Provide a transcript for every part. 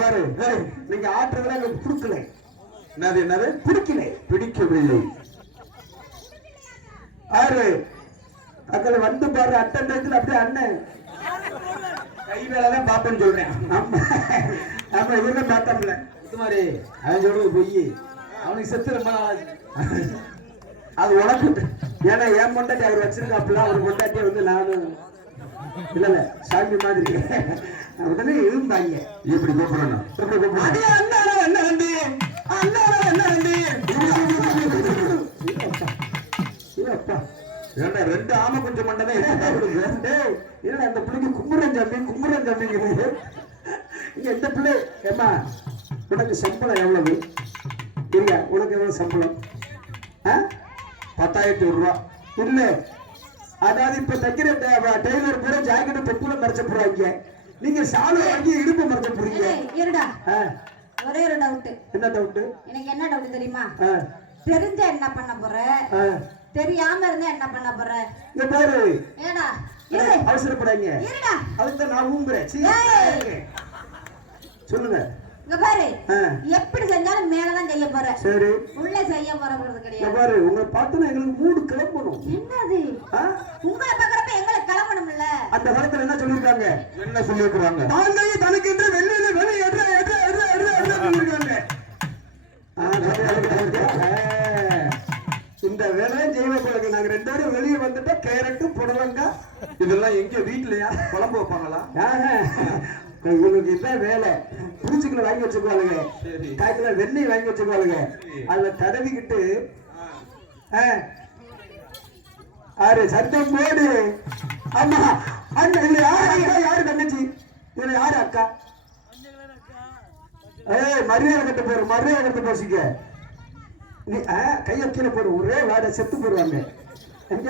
பாரு நீங்க ஆட்டுறதுல எனக்கு பிடிக்கல. என்னது பிடிக்கல, பிடிக்கவில்லை. ஆறு அக்கல வந்து பாரு அட்டண்டத்துல அப்படியே அண்ணன் கை வேலைதான் பாப்பேன்னு சொல்றேன். நம்ம இவங்க பார்த்தோம்ல இது மாதிரி அவன் சொல்றது பொய். அவனுக்கு செத்து ரொம்ப நாள் அது உனக்கு. ஏன்னா என் பொண்டாட்டி அவர் வச்சிருக்காப்புல அவர் பொண்டாட்டியை வந்து நானும் இல்ல சாமி மாதிரி உடனே இருந்தாங்க. எப்படி கூப்பிடணும் என்ன வண்டி ஏன்னா ரெண்டு ஆமை கொஞ்சம் மண்டதான் ஏன்னா அந்த பிள்ளைக்கு கும்புரன் ஜாமிங்கிறது இங்க இந்த பிள்ளை. ஏமா உனக்கு சம்பளம் எவ்வளவு இல்ல? உனக்கு எவ்வளவு சம்பளம்? 10,000 ரூபா இல்ல. அதாவது இப்ப தைக்கிற டெய்லர் கூட ஜாக்கெட் தொப்புல மறைச்ச போறாங்க. நீங்க சாலை வாங்கி இடுப்பு மறைச்ச போறீங்க. ஒரே ஒரு டவுட். என்ன டவுட்? எனக்கு என்ன டவுட் தெரியுமா? தெரிஞ்சா என்ன பண்ண போற, தெரியாம இருந்தா என்ன பண்ண போற? இங்க பாரு ஏடா அவசரப்படாதீங்க. அதுக்கு தான் நான் ஊம்புறேன். சொல்லுங்க. இங்க பாரு எப்படி செஞ்சாலும் மேலதான் செய்ய போற. சரி உள்ள செய்ய போறது கிடையாது. பாரு உங்களை பார்த்தா எங்களுக்கு மூடு கிளம்பணும். என்னது உங்களை பாக்குறப்ப எங்களுக்கு கிளம்பணும்ல. அந்த காலத்துல என்ன சொல்லிருக்காங்க? என்ன சொல்லிருக்காங்க? தாங்க தனக்கு என்று வெளியில வெளியேற்ற இந்த வேலையை செய்வ பிறகு நாங்க 2 பேரும் வெளியே வந்துட்டா கேரட்டு புடலங்க இதெல்லாம் எங்க வீட்டுலயா குழம்பு வைப்பாங்களா? உங்களுக்கு இதான் வேலை. பூச்சிகளை வாங்கி வச்சுக்குவாளுங்க, காய்ச்சல வெண்ணெய் வாங்கி வச்சுக்குவாளுங்க. அதுல தடவிக்கிட்டு ஆறு சத்தம் போடு. ஆமா அண்ணா இதுல யாரு தங்கச்சி? இதுல யாரு அக்கா? மரியாதை கட்ட போசிக்க. நீ கைய கீழே போடு. ஒரே வாட செத்து போடுவாங்க. எங்க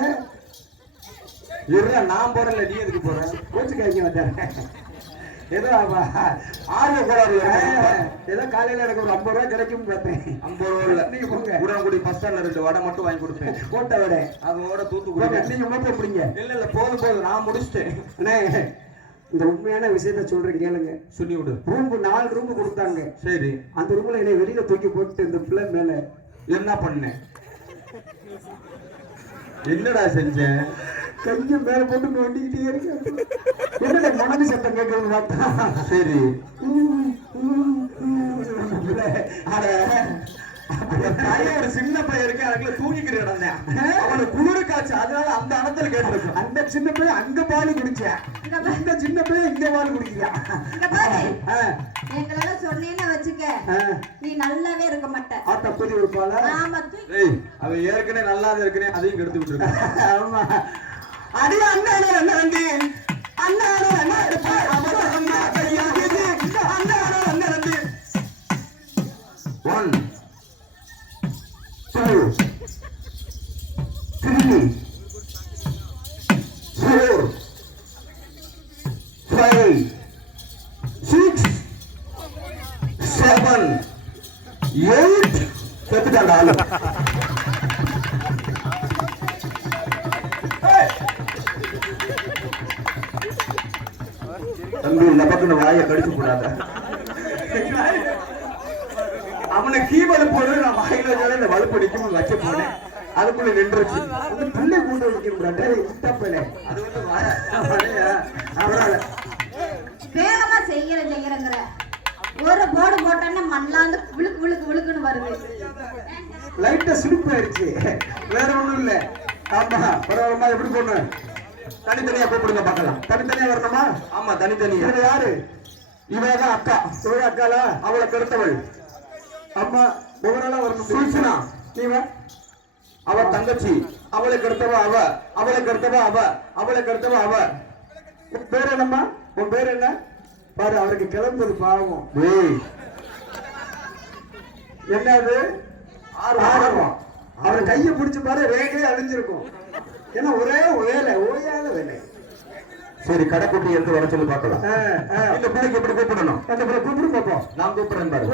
நான் போறல, நீ எதுக்கு போற? கோச்சுக்காய்க்க மாட்டேன். ஏதோ ஆர்வ கோளாறு. ஏதோ காலையில எனக்கு ஒரு 50 ரூபாய் கிடைக்கும் பார்த்தேன். 50 ரூபாய் நீங்க போங்க. உடனே பஸ் ஸ்டாண்ட்ல 2 வடை மட்டும் வாங்கி கொடுப்பேன். ஓட்ட வடை அதோட தூத்துக்குடி. நீங்க மட்டும் எப்படிங்க? இல்ல போதும் நான் முடிச்சிட்டேன். இந்த உண்மையான விஷயத்த சொல்றேன் கேளுங்க. சொல்லி விடு. ரூம் 4 ரூம் கொடுத்தாங்க. சரி அந்த ரூம்ல என்னை வெளியில தூக்கி போட்டு இந்த பிள்ளை மேல என்ன பண்ணேன்? என்னடா செஞ்சேன்? கொஞ்சம் மேல போட்டு நோண்டிக்கிட்டே இருக்கு. என்னடா மனது சத்தம் கேட்கறது பார்த்தா சரி ஒரு சின்ன பையன் இருக்கு, அதுக்குள்ள தூங்கிக்கிற இடம் தான். அவனுக்கு குளிர் காய்ச்சி, அதனால அந்த இடத்துல கேட்டிருக்கும். அந்த சின்ன பையன் அங்க பால் குடிச்சேன், இந்த சின்ன பையன் இங்க பால் குடிக்கிறான். எங்களால சொன்னேன்னு வச்சுக்க நீ நல்லாவே இருக்க மாட்ட. ஆட்டா புதி ஒரு பால. அவன் ஏற்கனவே நல்லாவே இருக்கனே அதையும் கெடுத்து விட்டுருக்கான். ஆமா அடியா அண்ணா என்ன வண்டி அண்ணா அண்ணா அண்ணா கையா இது அண்ணா அண்ணா வண்டி 1 2 3 4 5 6 7 8 செத்துட்டாங்க. தம்பி லபக்குன்னு வாயை கடிச்சு போடாத. அவனை கீவல் போடு. நான் வாயில இந்த வலுப்படிக்கும் வச்ச போனேன். அதுக்குள்ள நின்றுச்சு. பிள்ளை கூண்டு வைக்கணும். அது வந்து வேகமா செய்யறங்கிற ஒரு போர்டு போட்டோன்னா மண்ணாந்து விழுக்கு விழுக்கு விழுக்குன்னு வருது. லைட்டா சிரிப்பாயிருச்சு, வேற ஒண்ணும் இல்ல. ஆமா பரவாயில்லமா. எப்படி போன? தனித்தனியா கூப்பிடுங்க பார்க்கலாம். தனித்தனியா வரணுமா? ஆமா தனித்தனியா. இதுல யாரு? இவதான் அக்கா. இவர அக்காலா? அவளை கெடுத்தவள். அம்மா ஒவ்வொரு வரணும். சுல்சனா இவ அவ தங்கச்சி. அவளை கெடுத்தவ அவ, அவளை கெடுத்தவ அவ, அவளை கெடுத்தவ அவ. உன் பேர் என்னம்மா? உன் பேர் என்ன? பாரு அவருக்கு கிளம்புது பாவம். என்னது ஆர்வம். அவர் கையை பிடிச்சு பாரு, ரேகையே அழிஞ்சிருக்கும். ஏன்னா ஒரே வேலை, ஓயாத வேலை. சரி கடைக்குட்டி எடுத்து வர சொல்லி பார்க்கலாம். இந்த பிள்ளைக்கு எப்படி கூப்பிடணும்? அந்த பிள்ளை கூப்பிடு பார்ப்போம். நான் கூப்பிடுறேன் பாரு.